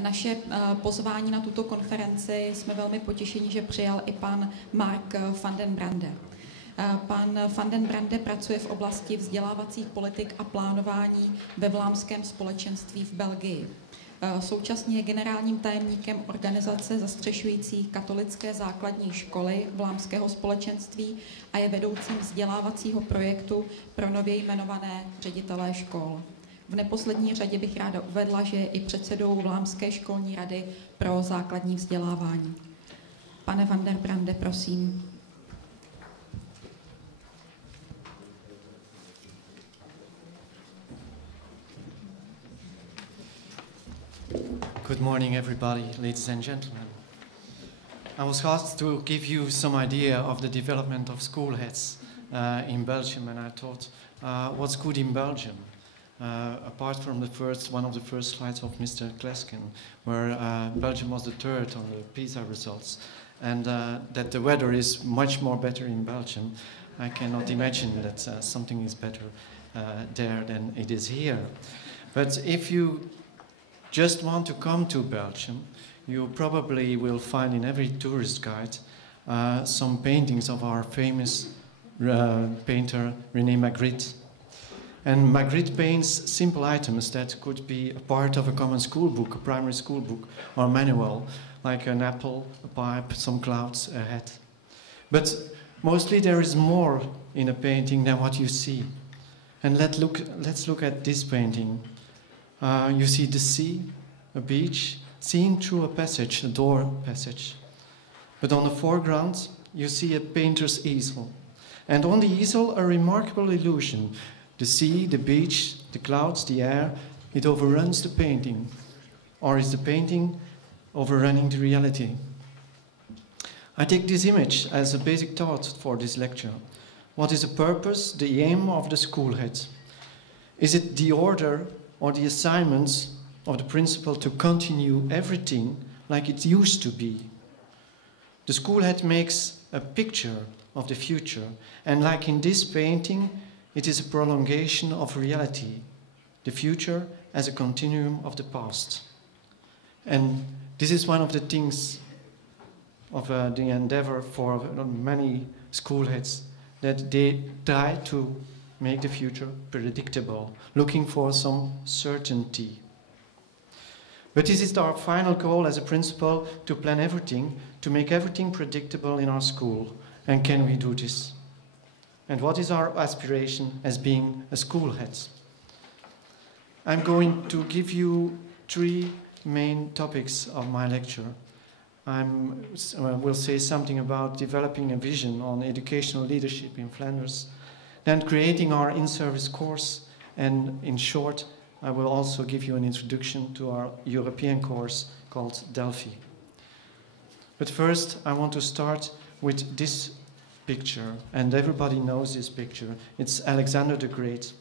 Naše pozvání na tuto konferenci jsme velmi potěšeni, že přijal i pan Mark van den Brande. Pan van den Brande pracuje v oblasti vzdělávacích politik a plánování ve vlámském společenství v Belgii. Současně je generálním tajemníkem organizace zastřešující katolické základní školy vlámského společenství a je vedoucím vzdělávacího projektu pro nově jmenované ředitelé škol. V neposlední řadě bych ráda uvedla, že je i předsedou Vlámské školní rady pro základní vzdělávání. Pane van den Brande, prosím. Good morning, everybody, ladies and gentlemen. I was asked to give you some idea of the development of school heads in Belgium, and I thought, what's good in Belgium? Apart from one of the first slides of Mr. Klesken, where Belgium was the third on the PISA results, and that the weather is much more better in Belgium, I cannot imagine that something is better there than it is here. But if you just want to come to Belgium, you probably will find in every tourist guide some paintings of our famous painter René Magritte. And Magritte paints simple items that could be a part of a common school book, a primary school book, or manual, like an apple, a pipe, some clouds, a hat. But mostly there is more in a painting than what you see. And let's look at this painting. You see the sea, a beach, seen through a passage, a door passage. But on the foreground, you see a painter's easel. And on the easel, a remarkable illusion. The sea, the beach, the clouds, the air, it overruns the painting. Or is the painting overrunning the reality? I take this image as a basic thought for this lecture. What is the purpose, the aim of the school head? Is it the order or the assignments of the principal to continue everything like it used to be? The school head makes a picture of the future, and like in this painting, it is a prolongation of reality, the future as a continuum of the past. And this is one of the things of the endeavor for many school heads, that they try to make the future predictable, looking for some certainty. But this is our final goal as a principal, to plan everything, to make everything predictable in our school. And can we do this? And what is our aspiration as being a school head? I'm going to give you 3 main topics of my lecture. I will say something about developing a vision on educational leadership in Flanders, then creating our in-service course, and in short, I will also give you an introduction to our European course called Delphi. But first, I want to start with this picture, and everybody knows this picture. It's Alexander the Great.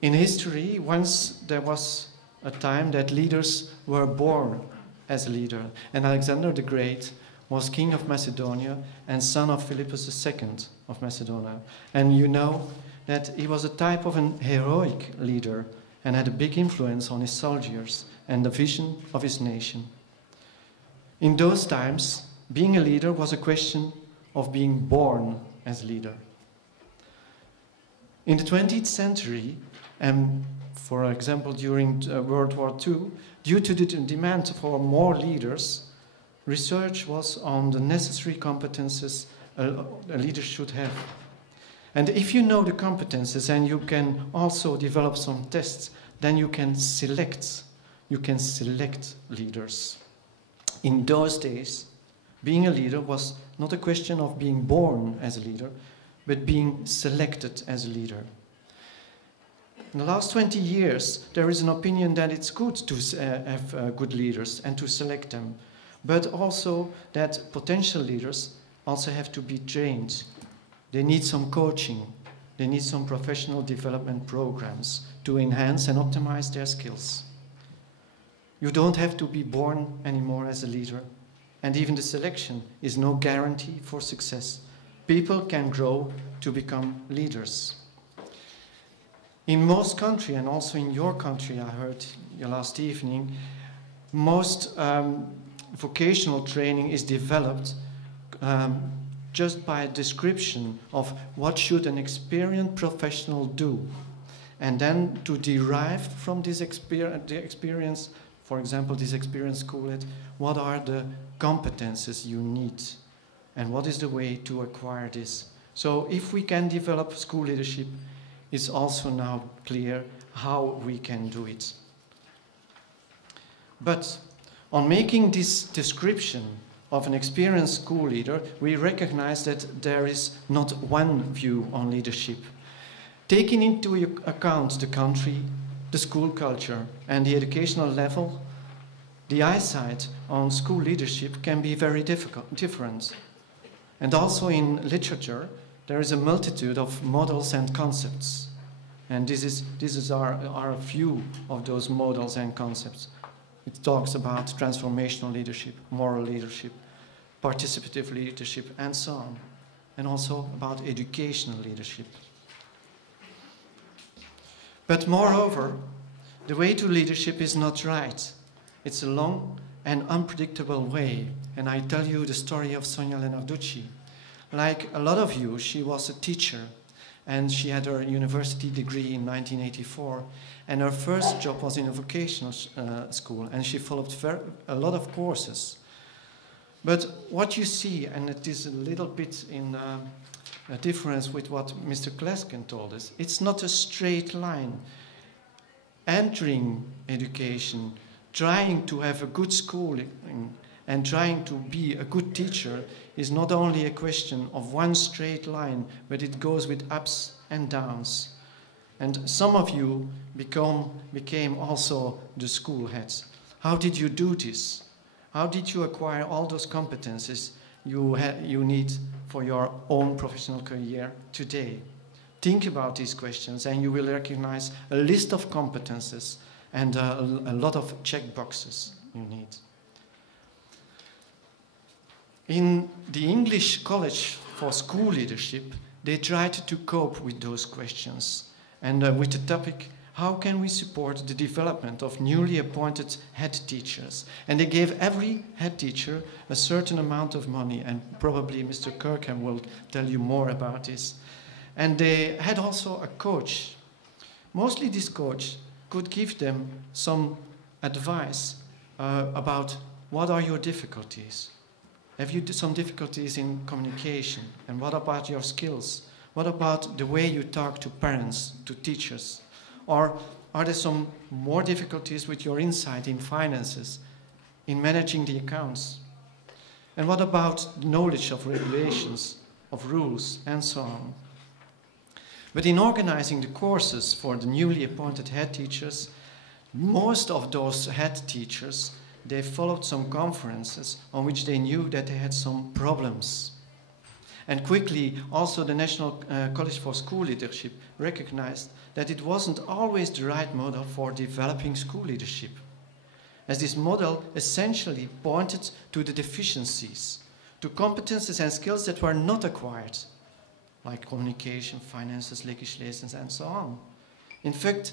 In history, once there was a time that leaders were born as a leader, and Alexander the Great was king of Macedonia and son of Philippus II of Macedonia. And you know that he was a type of an heroic leader and had a big influence on his soldiers and the vision of his nation. In those times, being a leader was a question of being born as a leader. In the 20th century, and for example during World War II, due to the demand for more leaders, research was on the necessary competences a leader should have. And if you know the competences and you can also develop some tests, then you can select leaders. In those days, being a leader was not a question of being born as a leader, but being selected as a leader. In the last 20 years, there is an opinion that it's good to have good leaders and to select them, but also that potential leaders also have to be trained. They need some coaching. They need some professional development programs to enhance and optimize their skills. You don't have to be born anymore as a leader, and even the selection is no guarantee for success. People can grow to become leaders. In most countries, and also in your country, I heard last evening, most vocational training is developed just by a description of what should an experienced professional do. And then to derive from this experience, for example, this experienced school head, what are the competences you need? And what is the way to acquire this? So if we can develop school leadership, it's also now clear how we can do it. But on making this description of an experienced school leader, we recognize that there is not one view on leadership. Taking into account the country, the school culture, and the educational level, the eyesight on school leadership can be very different. And also in literature, there is a multitude of models and concepts. And this are a few of those models and concepts. It talks about transformational leadership, moral leadership, participative leadership, and so on. And also about educational leadership. But moreover, the way to leadership is not right. It's a long and unpredictable way. And I tell you the story of Sonia Lenarducci. Like a lot of you, she was a teacher, and she had her university degree in 1984, and her first job was in a vocational school, and she followed a lot of courses. But what you see, and it is a little bit in a difference with what Mr. Klesken told us, it's not a straight line. Entering education, trying to have a good schooling, and trying to be a good teacher is not only a question of one straight line, but it goes with ups and downs. And some of you became also the school heads. How did you do this? How did you acquire all those competences you need for your own professional career today? Think about these questions and you will recognize a list of competences and a lot of check boxes you need. In the English College for School Leadership, they tried to cope with those questions and with the topic, how can we support the development of newly appointed head teachers? And they gave every head teacher a certain amount of money, and probably Mr. Kirkham will tell you more about this. And they had also a coach. Mostly this coach could give them some advice about what are your difficulties. Have you some difficulties in communication? And what about your skills? What about the way you talk to parents, to teachers? Or are there some more difficulties with your insight in finances, in managing the accounts? And what about knowledge of regulations, of rules, and so on? But in organizing the courses for the newly appointed head teachers, most of those head teachers, they followed some conferences on which they knew that they had some problems. And quickly, also the National College for School Leadership recognized that it wasn't always the right model for developing school leadership, as this model essentially pointed to the deficiencies, to competences and skills that were not acquired, like communication, finances, legislations, and so on. In fact,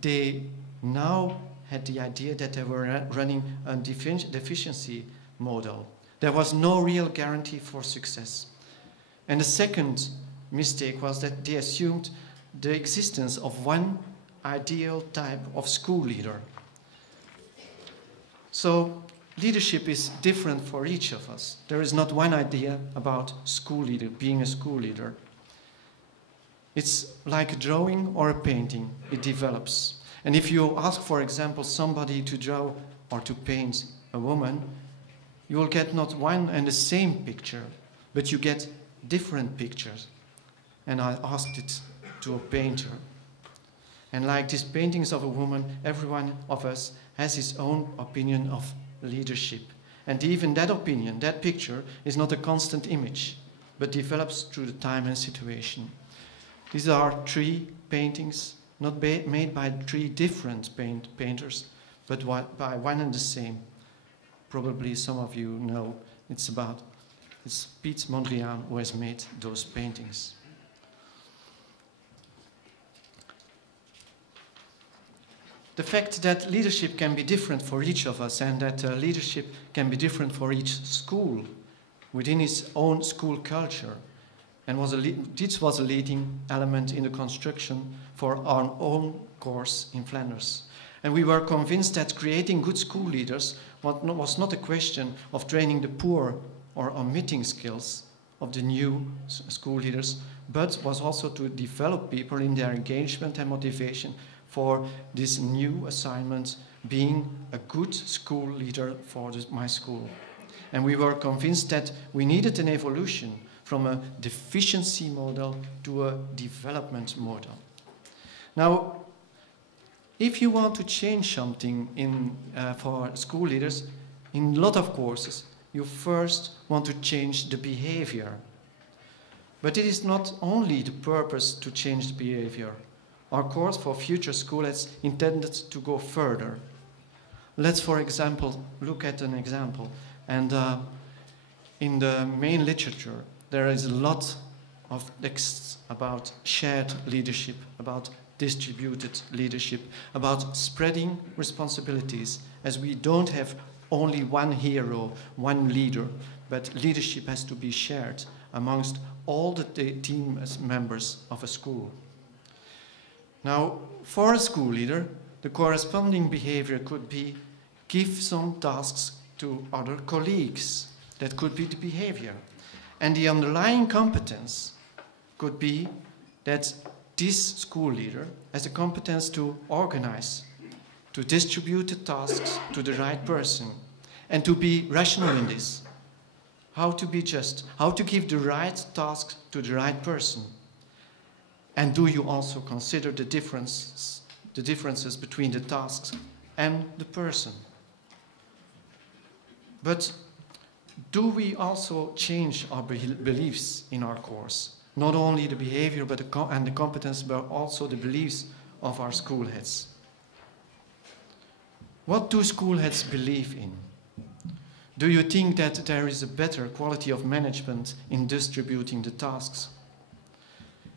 they now had the idea that they were running a deficiency model. There was no real guarantee for success. And the second mistake was that they assumed the existence of one ideal type of school leader. So leadership is different for each of us. There is not one idea about school leader, being a school leader. It's like a drawing or a painting. It develops. And if you ask, for example, somebody to draw or to paint a woman, you will get not one and the same picture, but you get different pictures. And I asked it to a painter. And like these paintings of a woman, every one of us has his own opinion of leadership. And even that opinion, that picture, is not a constant image, but develops through the time and situation. These are 3 paintings, not made by 3 different painters, but by one and the same. Probably some of you know it's Piet Mondrian who has made those paintings. the fact that leadership can be different for each of us and that leadership can be different for each school within its own school culture, and this was a leading element in the construction for our own course in Flanders. And we were convinced that creating good school leaders was not a question of training the poor or omitting skills of the new school leaders, but was also to develop people in their engagement and motivation for this new assignment, being a good school leader for my school. And we were convinced that we needed an evolution from a deficiency model to a development model. Now, if you want to change something for school leaders, in a lot of courses, you first want to change the behavior. But it is not only the purpose to change the behavior. Our course for future school is intended to go further. Let's, for example, look at an example. And in the main literature, there is a lot of texts about shared leadership, about distributed leadership, about spreading responsibilities, as we don't have only one hero, one leader, but leadership has to be shared amongst all the team members of a school. Now, for a school leader, the corresponding behavior could be give some tasks to other colleagues. That could be the behavior. And the underlying competence could be that this school leader has the competence to organize, to distribute the tasks to the right person, and to be rational in this. How to be just, how to give the right task to the right person. And do you also consider the differences between the tasks and the person? But do we also change our beliefs in our course? Not only the behavior and the competence, but also the beliefs of our school heads. What do school heads believe in? Do you think that there is a better quality of management in distributing the tasks?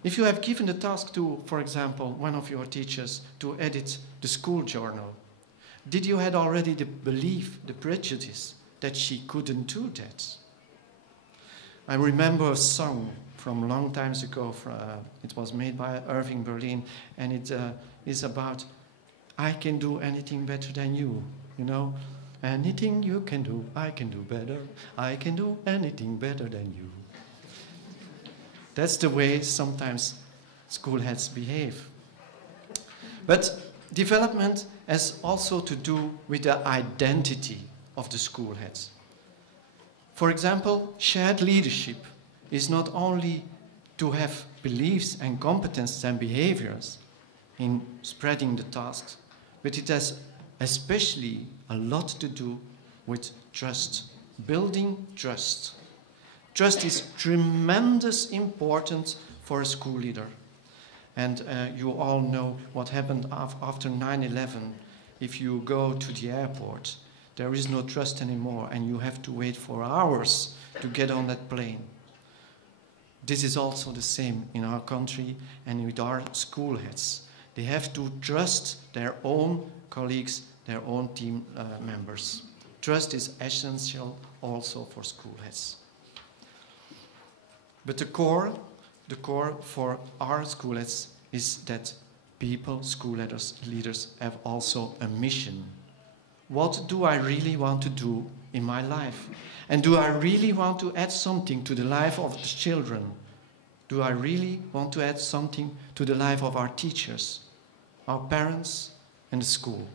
If you have given the task to, for example, one of your teachers to edit the school journal, did you had already the belief, the prejudice, that she couldn't do that? I remember a song from long times ago. It was made by Irving Berlin, and it is about, I can do anything better than you, you know? Anything you can do, I can do better. I can do anything better than you. That's the way sometimes school heads behave. But development has also to do with the identity of the school heads. For example, shared leadership is not only to have beliefs and competences and behaviors in spreading the tasks, but it has especially a lot to do with trust, building trust. Trust is tremendous important for a school leader. And you all know what happened after 9/11. If you go to the airport, there is no trust anymore, and you have to wait for hours to get on that plane. This is also the same in our country and with our school heads. They have to trust their own colleagues, their own team members. Trust is essential also for school heads. But the core for our school heads is that people, school leaders have also a mission. What do I really want to do in my life? And do I really want to add something to the life of the children? Do I really want to add something to the life of our teachers, our parents, and the school?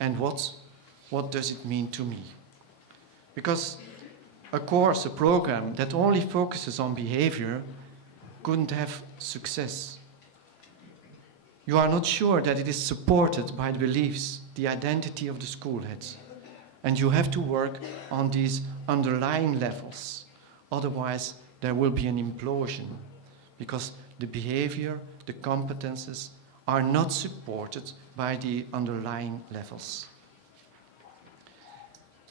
And what does it mean to me? Because a course, a program that only focuses on behavior couldn't have success. You are not sure that it is supported by the beliefs, the identity of the school heads. And you have to work on these underlying levels. Otherwise, there will be an implosion because the behavior, the competences are not supported by the underlying levels.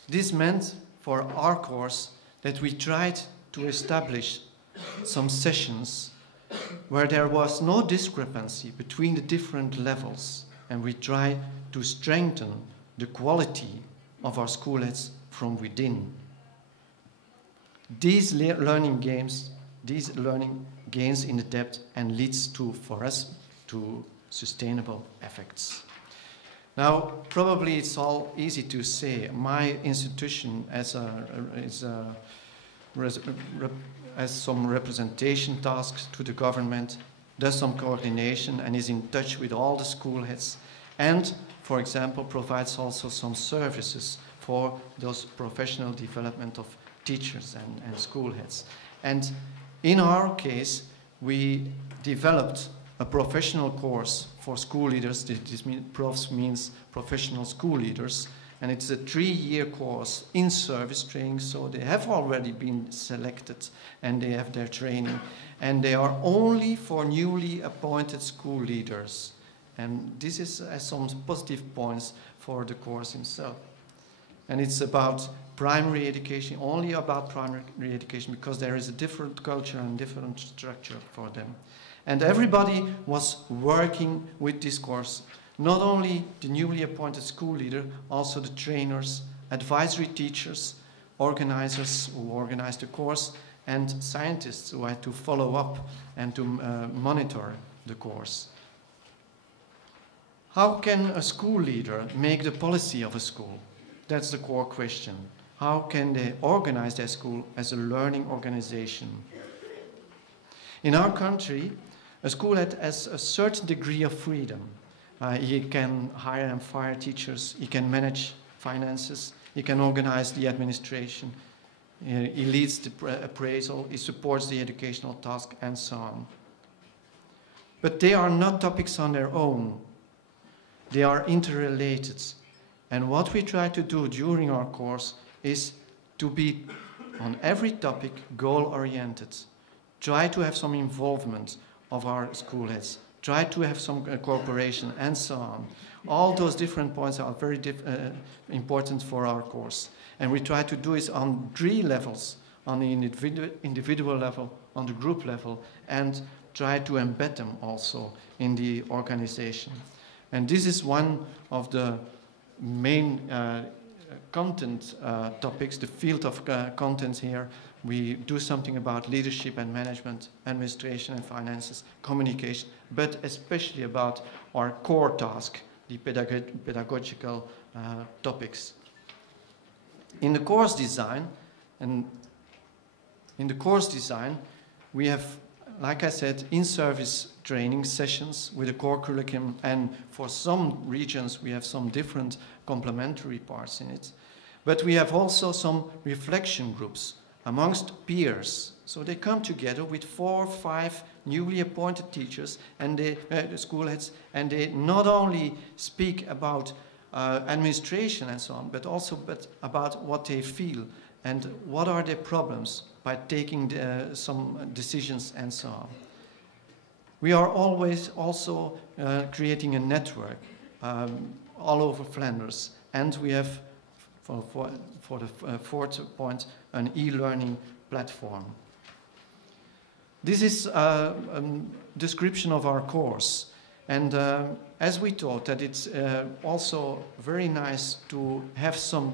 This meant for our course that we tried to establish some sessions where there was no discrepancy between the different levels and we try to strengthen the quality of our school heads from within. These learning gains in the depth and leads to, for us, to sustainable effects. Now, probably it's all easy to say. My institution has some representation tasks to the government, does some coordination and is in touch with all the school heads, and, for example, provides also some services for those professional development of teachers and school heads. And in our case, we developed a professional course for school leaders. This profs means professional school leaders, and it's a 3-year course in service training, so they have already been selected and they have their training, and they are only for newly appointed school leaders. And this is some positive points for the course himself. And it's about primary education, only about primary education, because there is a different culture and different structure for them. And everybody was working with this course, not only the newly appointed school leader, also the trainers, advisory teachers, organizers who organized the course, and scientists who had to follow up and to monitor the course. How can a school leader make the policy of a school? That's the core question. How can they organize their school as a learning organization? In our country, a school head has a certain degree of freedom. He can hire and fire teachers, he can manage finances, he can organize the administration, he leads the appraisal, he supports the educational task, and so on. But they are not topics on their own. They are interrelated. And what we try to do during our course is to be, on every topic, goal-oriented. Try to have some involvement of our school heads. Try to have some cooperation, and so on. All those different points are very important for our course. And we try to do it on 3 levels, on the individual level, on the group level, and try to embed them also in the organization. And this is one of the main content topics, the field of content here. We do something about leadership and management, administration and finances, communication, but especially about our core task, the pedagogical topics. In the course design, we have, like I said, in-service training sessions with a core curriculum, and for some regions we have some different complementary parts in it. But we have also some reflection groups amongst peers. So they come together with 4 or 5 newly appointed teachers and the school heads, and they not only speak about administration and so on, but also about what they feel and what are their problems by taking some decisions and so on. We are always also creating a network all over Flanders, and we have, for the 4th point, an e-learning platform. This is a description of our course, and as we thought that it's also very nice to have some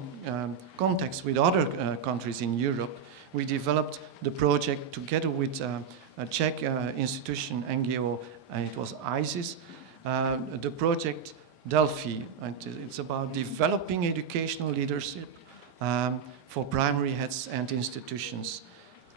contacts with other countries in Europe, we developed the project together with a Czech institution, NGO, it was ISIS, the project Delphi. It's about developing educational leadership for primary heads and institutions.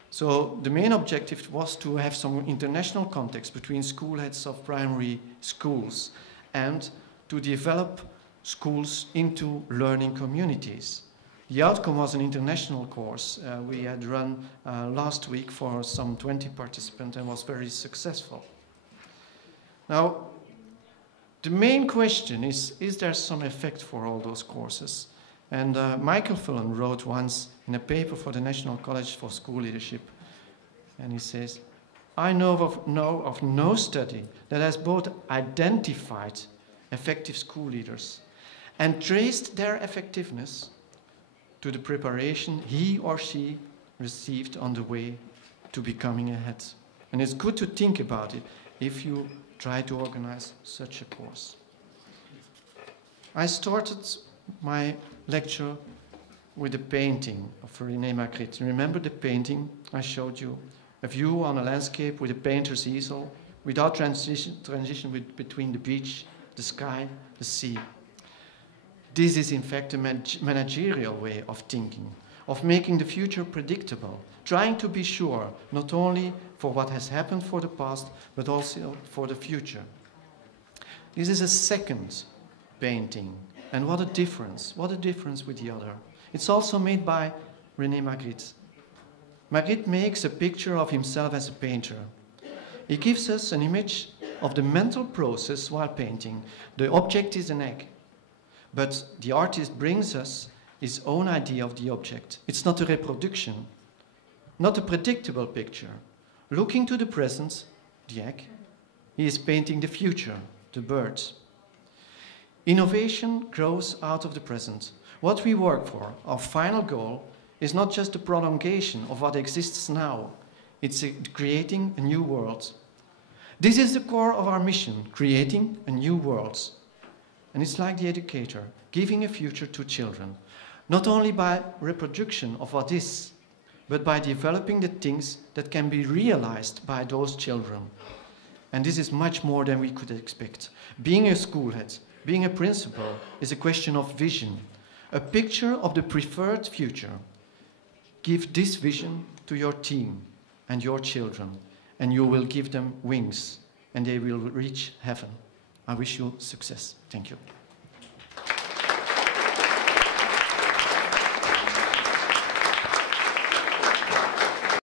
So the main objective was to have some international context between school heads of primary schools and to develop schools into learning communities. The outcome was an international course we had run last week for some 20 participants and was very successful. Now, the main question is there some effect for all those courses? And Michael Fullen wrote once in a paper for the National College for School Leadership, and he says, I know of no study that has both identified effective school leaders and traced their effectiveness to the preparation he or she received on the way to becoming a head. And it's good to think about it if you try to organize such a course. I started my lecture with a painting of René Magritte. Remember the painting I showed you? A view on a landscape with a painter's easel, without transition between the beach, the sky, the sea. This is in fact a managerial way of thinking, of making the future predictable, trying to be sure not only for what has happened for the past, but also for the future. This is a second painting, and what a difference with the other. It's also made by René Magritte. Magritte makes a picture of himself as a painter. He gives us an image of the mental process while painting. The object is an egg, but the artist brings us his own idea of the object. It's not a reproduction, not a predictable picture. Looking to the present, the egg, he is painting the future, the birds. Innovation grows out of the present. What we work for, our final goal, is not just a prolongation of what exists now. It's creating a new world. This is the core of our mission, creating a new world. And it's like the educator, giving a future to children, not only by reproduction of what is, but by developing the things that can be realized by those children. And this is much more than we could expect. Being a school head, being a principal, is a question of vision, a picture of the preferred future. Give this vision to your team and your children, and you will give them wings, and they will reach heaven. I wish you success. Thank you.